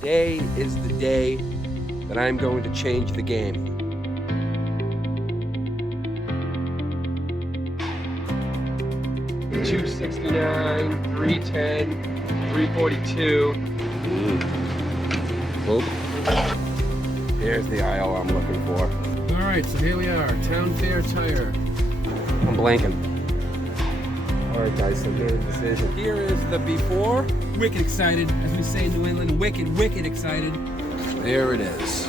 Today is the day that I'm going to change the game. $269, $310, $342. Oop. There's the aisle I'm looking for. All right, so here we are, Town Fair Tire. I'm blanking. All right, guys, so here's the decision. Here is the before. Wicked excited, as we say in New England, wicked excited. There it is.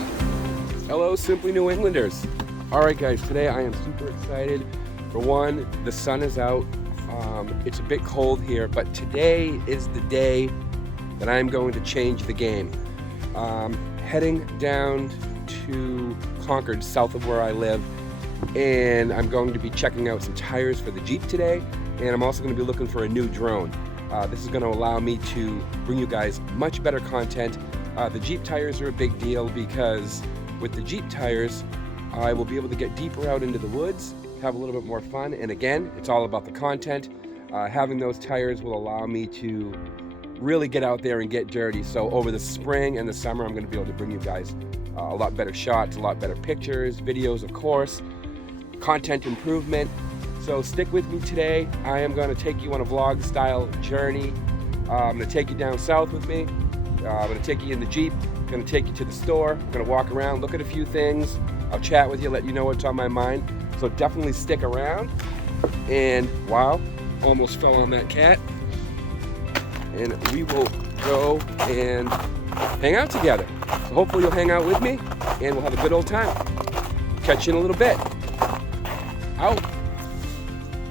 Hello, Simply New Englanders. All right, guys, today I am super excited. For one, the sun is out. It's a bit cold here, but today is the day that I'm going to change the game. Heading down to Concord, south of where I live, and I'm going to be checking out some tires for the Jeep today, and I'm also going to be looking for a new drone. This is going to allow me to bring you guys much better content. The Jeep tires are a big deal because with the Jeep tires, I will be able to get deeper out into the woods, have a little bit more fun, and again, it's all about the content. Having those tires will allow me to really get out there and get dirty. So over the spring and the summer, I'm going to be able to bring you guys a lot better shots, a lot better pictures, videos, of course, content improvement. So stick with me today. I am going to take you on a vlog style journey. I'm going to take you down south with me. I'm going to take you in the Jeep. I'm going to take you to the store. I'm going to walk around, look at a few things. I'll chat with you, let you know what's on my mind. So definitely stick around. And wow, almost fell on that cat. And we will go and hang out together. So hopefully you'll hang out with me and we'll have a good old time. Catch you in a little bit. Out.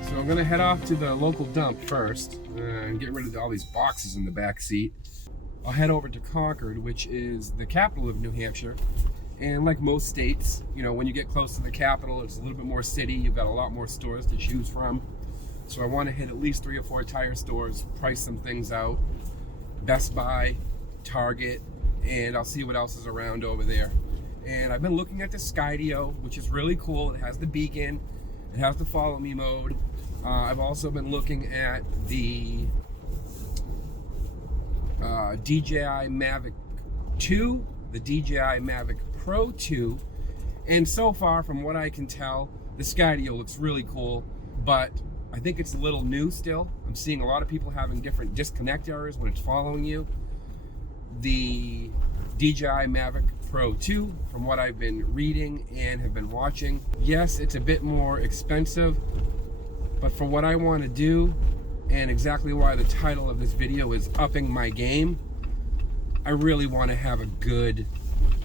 So I'm gonna head off to the local dump first and get rid of all these boxes in the back seat. I'll head over to Concord, which is the capital of New Hampshire. And like most states, you know, when you get close to the capital, it's a little bit more city. You've got a lot more stores to choose from. So I want to hit at least 3 or 4 tire stores, price some things out. Best Buy, Target, and I'll see what else is around over there. And I've been looking at the Skydio, which is really cool. It has the beacon, it has the follow me mode. I've also been looking at the DJI Mavic 2, the DJI Mavic Pro 2, and so far from what I can tell, the Skydio looks really cool, but I think it's a little new still. I'm seeing a lot of people having different disconnect errors when it's following you. The DJI Mavic Pro 2, from what I've been reading and have been watching, yes, it's a bit more expensive, but for what I want to do, and exactly why the title of this video is Upping My Game, I really want to have a good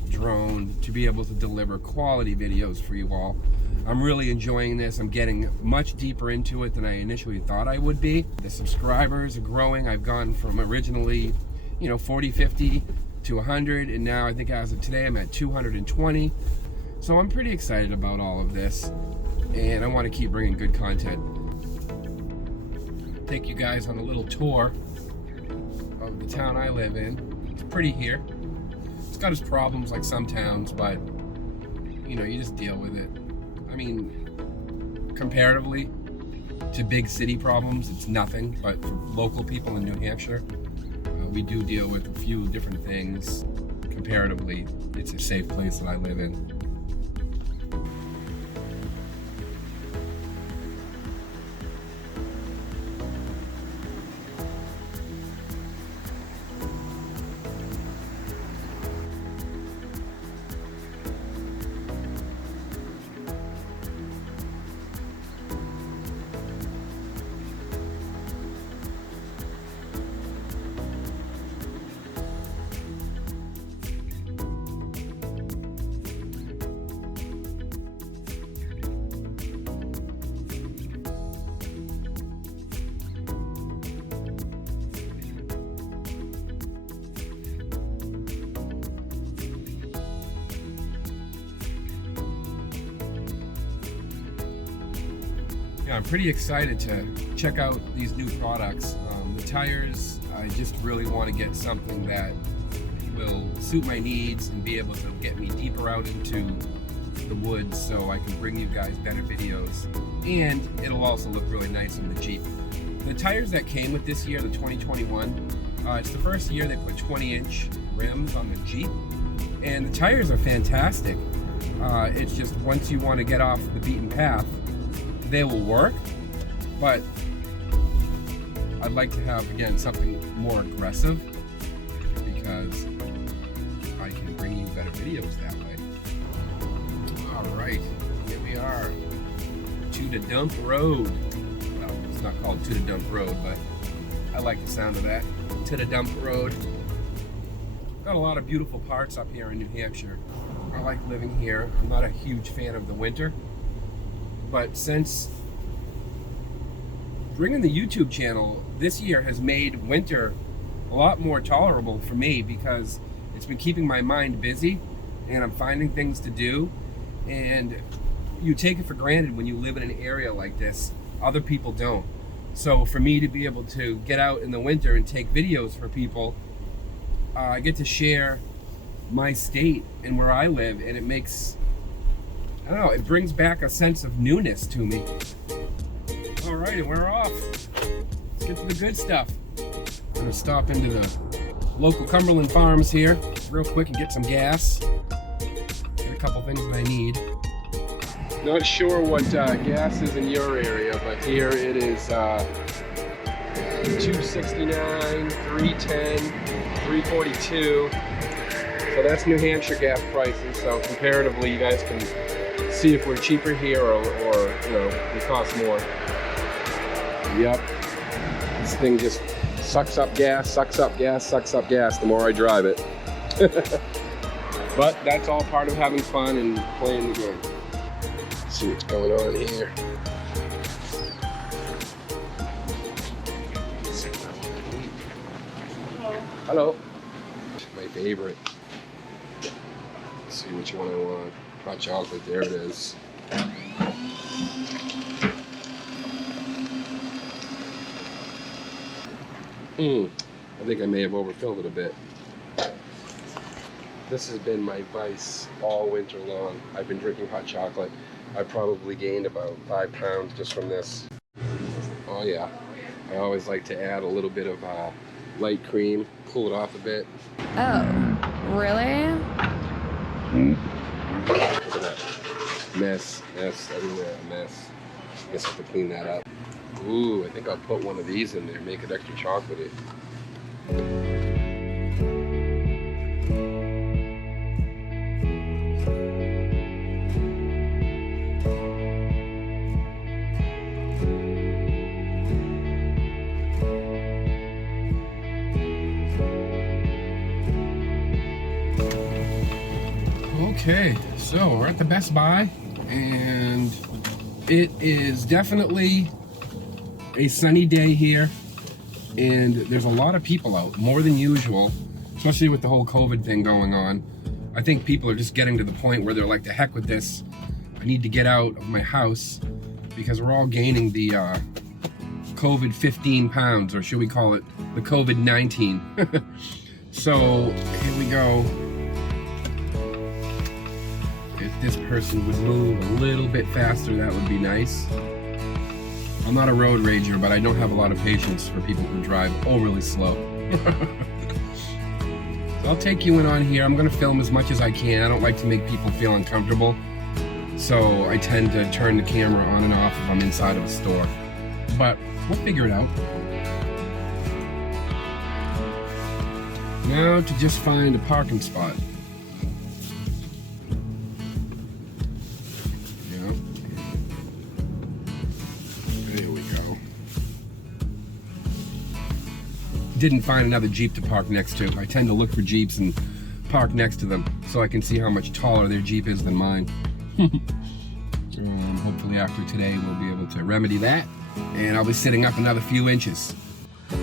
drone to be able to deliver quality videos for you all. I'm really enjoying this. I'm getting much deeper into it than I initially thought I would be. The subscribers are growing. I've gone from originally, 40, 50 to 100, and now I think as of today I'm at 220. So I'm pretty excited about all of this, and I want to keep bringing good content. Take you guys on a little tour of the town I live in. It's pretty here. It's got its problems like some towns, but you just deal with it. I mean, comparatively to big city problems, it's nothing, but for local people in New Hampshire, we do deal with a few different things. Comparatively, it's a safe place that I live in. Yeah, I'm pretty excited to check out these new products. The tires, I just really want to get something that will suit my needs and be able to get me deeper out into the woods so I can bring you guys better videos. And it'll also look really nice on the Jeep. The tires that came with this year, the 2021, it's the first year they put 20-inch rims on the Jeep, and the tires are fantastic. It's just once you want to get off the beaten path, they will work, but I'd like to have, again, something more aggressive because I can bring you better videos that way. All right, here we are, ToDaDumpRoad. Well, it's not called ToDaDumpRoad, but I like the sound of that. ToDaDumpRoad. Got a lot of beautiful parts up here in New Hampshire. I like living here. I'm not a huge fan of the winter, but since bringing the YouTube channel this year has made winter a lot more tolerable for me because it's been keeping my mind busy and I'm finding things to do, and you take it for granted when you live in an area like this. Other people don't. So for me to be able to get out in the winter and take videos for people, I get to share my state and where I live, and it makes, I don't know, it brings back a sense of newness to me. All right, and we're off. Let's get to the good stuff. I'm gonna stop into the local Cumberland Farms here real quick and get some gas. Get a couple things that I need. Not sure what gas is in your area, but here it is $2.69, $3.10, $3.42. So that's New Hampshire gas prices. So comparatively, you guys can see if we're cheaper here or you know, it costs more. Yep. This thing just sucks up gas, sucks up gas, sucks up gas the more I drive it. But that's all part of having fun and playing the game. Let's see what's going on here. Hello. My favorite. Let's see which one I want. Hot chocolate, there it is. I think I may have overfilled it a bit. This has been my vice all winter long. I've been drinking hot chocolate. I probably gained about 5 pounds just from this. Oh yeah. I always like to add a little bit of light cream, cool it off a bit. Oh, really? Look at that. Mess everywhere, a mess. Guess I have to clean that up. Ooh, I think I'll put one of these in there, make it extra chocolatey. Okay, so we're at the Best Buy, and it is definitely a sunny day here, and there's a lot of people out, more than usual, especially with the whole COVID thing going on. I think people are just getting to the point where they're like, the heck with this. I need to get out of my house because we're all gaining the COVID 15 pounds, or should we call it the COVID 19. So here we go. If this person would move a little bit faster, that would be nice. I'm not a road rager, but I don't have a lot of patience for people who drive overly slow. So I'll take you in on here. I'm gonna film as much as I can. I don't like to make people feel uncomfortable, so I tend to turn the camera on and off if I'm inside of a store. But we'll figure it out. Now to just find a parking spot. Didn't find another Jeep to park next to. I tend to look for Jeeps and park next to them so I can see how much taller their Jeep is than mine. Hopefully after today we'll be able to remedy that, and I'll be sitting up another few inches.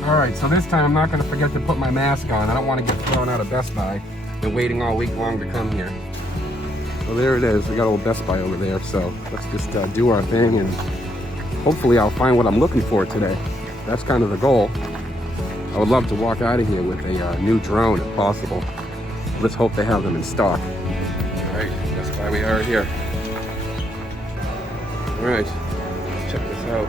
Alright, so this time I'm not going to forget to put my mask on. I don't want to get thrown out of Best Buy. Been waiting all week long to come here. So there it is. We got a little Best Buy over there, so let's just do our thing, and hopefully I'll find what I'm looking for today. That's kind of the goal. I would love to walk out of here with a new drone if possible. Let's hope they have them in stock. Alright, that's why we are here. Alright, check this out.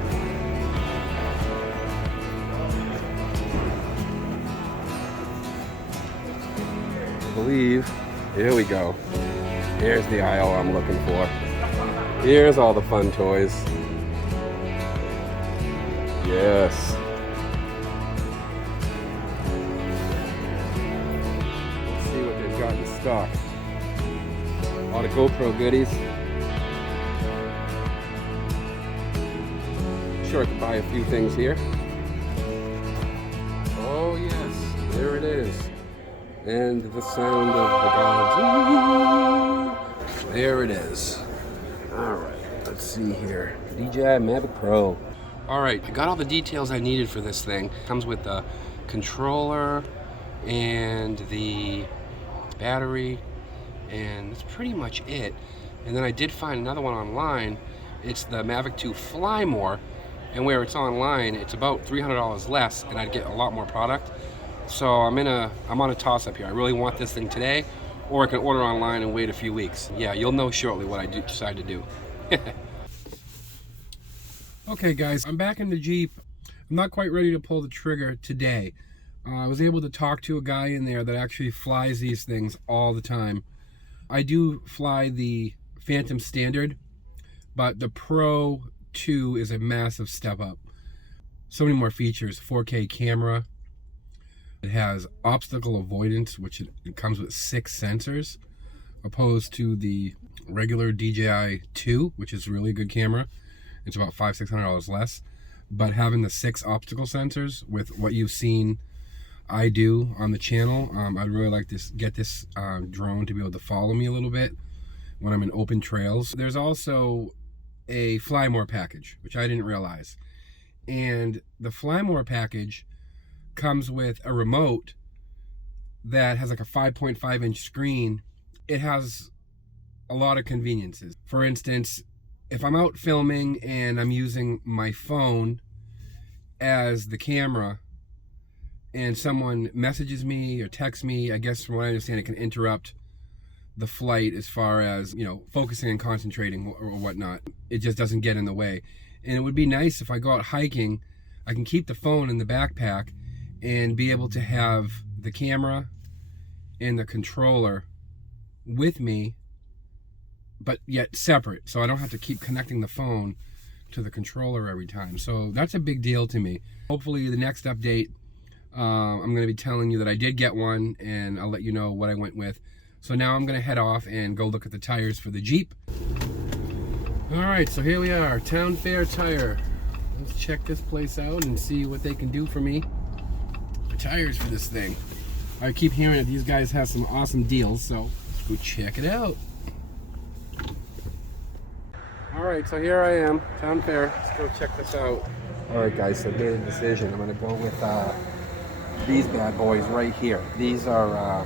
believe, here we go. Here's the aisle I'm looking for. Here's all the fun toys. Yes. Let's see what they've got in stock. A lot of GoPro goodies. Sure, I could buy a few things here. Oh yes, there it is. And the sound of the gods. Ooh, there it is. All right, let's see here. DJI Mavic Pro. All right, I got all the details I needed for this thing. Comes with the controller and the battery, and that's pretty much it. And then I did find another one online. It's the Mavic 2 Fly More, and where it's online, it's about $300 less, and I'd get a lot more product. So I'm on a toss-up here. I really want this thing today, or I can order online and wait a few weeks. Yeah, you'll know shortly what I decide to do. Okay guys, I'm back in the Jeep. I'm not quite ready to pull the trigger today. I was able to talk to a guy in there that actually flies these things all the time. I do fly the Phantom Standard, but the Pro 2 is a massive step up. So many more features. 4K camera. It has obstacle avoidance, which it comes with 6 sensors, opposed to the regular DJI 2, which is a really good camera. It's about $500–600 less, but having the 6 obstacle sensors with what you've seen I do on the channel, I'd really like to get this drone to be able to follow me a little bit when I'm in open trails. There's also a Fly More package, which I didn't realize, and the Fly More package comes with a remote that has like a 5.5-inch screen. It has a lot of conveniences. For instance, if I'm out filming and I'm using my phone as the camera and someone messages me or texts me, I guess from what I understand it can interrupt the flight as far as, you know, focusing and concentrating or whatnot. It just doesn't get in the way. And it would be nice if I go out hiking, I can keep the phone in the backpack and be able to have the camera and the controller with me, but yet separate, so I don't have to keep connecting the phone to the controller every time. So that's a big deal to me. Hopefully the next update, I'm going to be telling you that I did get one, and I'll let you know what I went with. So now I'm going to head off and go look at the tires for the Jeep. All right, so here we are, Town Fair Tire. Let's check this place out and see what they can do for me. The tires for this thing. I keep hearing that these guys have some awesome deals, so let's go check it out. All right, so here I am, Town Fair. Let's go check this out. All right, guys, so I made a decision. I'm gonna go with these bad boys right here. These are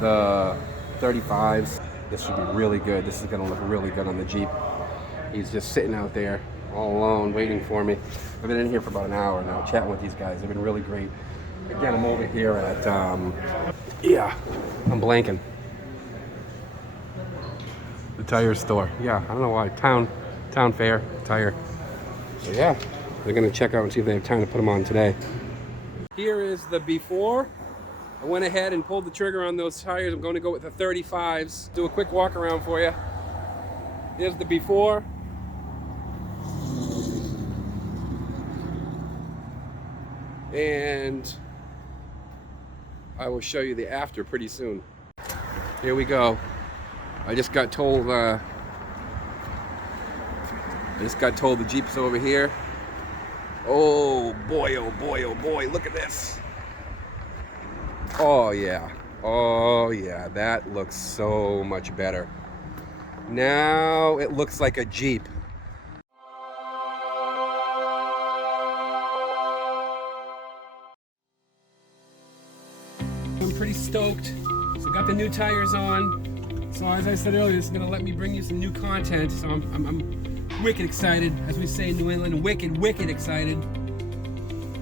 the 35s. This should be really good. This is gonna look really good on the Jeep. He's just sitting out there all alone, waiting for me. I've been in here for about an hour now, chatting with these guys. They've been really great. Again, I'm over here at, yeah, I'm blanking. The tire store. Yeah, I don't know why. Town Fair Tire. So yeah, they're gonna check out and see if they have time to put them on today. Here is the before. I went ahead and pulled the trigger on those tires. I'm going to go with the 35s. Do a quick walk around for you. Here's the before. And I will show you the after pretty soon. Here we go. I just got told the Jeep's over here. Oh boy, oh boy, oh boy, look at this. Oh yeah, that looks so much better. Now it looks like a Jeep. I'm pretty stoked. So got the new tires on. So as I said earlier, this is gonna let me bring you some new content. So I'm wicked excited, as we say in New England, wicked excited.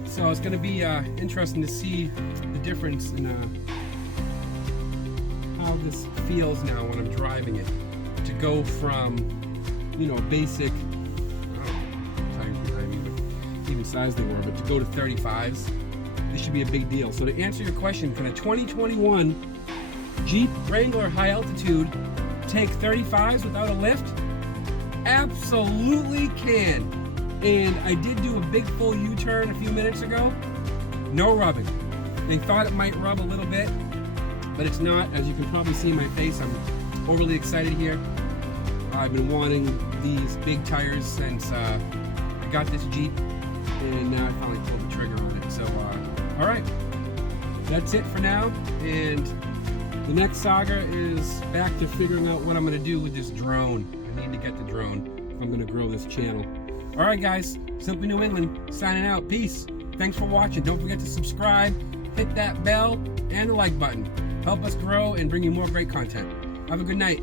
So it's gonna be interesting to see the difference in how this feels now when I'm driving it. To go from, you know, basic, tires behind me, but even size they were, but to go to 35s, this should be a big deal. So to answer your question, can a 2021 Jeep Wrangler high altitude take 35s without a lift? Absolutely can. And I did do a big full U-turn a few minutes ago. No rubbing. They thought it might rub a little bit, but it's not. As you can probably see in my face, I'm overly excited here. I've been wanting these big tires since I got this Jeep, and now I finally pulled the trigger on it. So, all right, that's it for now. And the next saga is back to figuring out what I'm gonna do with this drone. I need to get the drone if I'm gonna grow this channel. All right, guys, Simply New England signing out. Peace. Thanks for watching. Don't forget to subscribe, hit that bell and the like button. Help us grow and bring you more great content. Have a good night.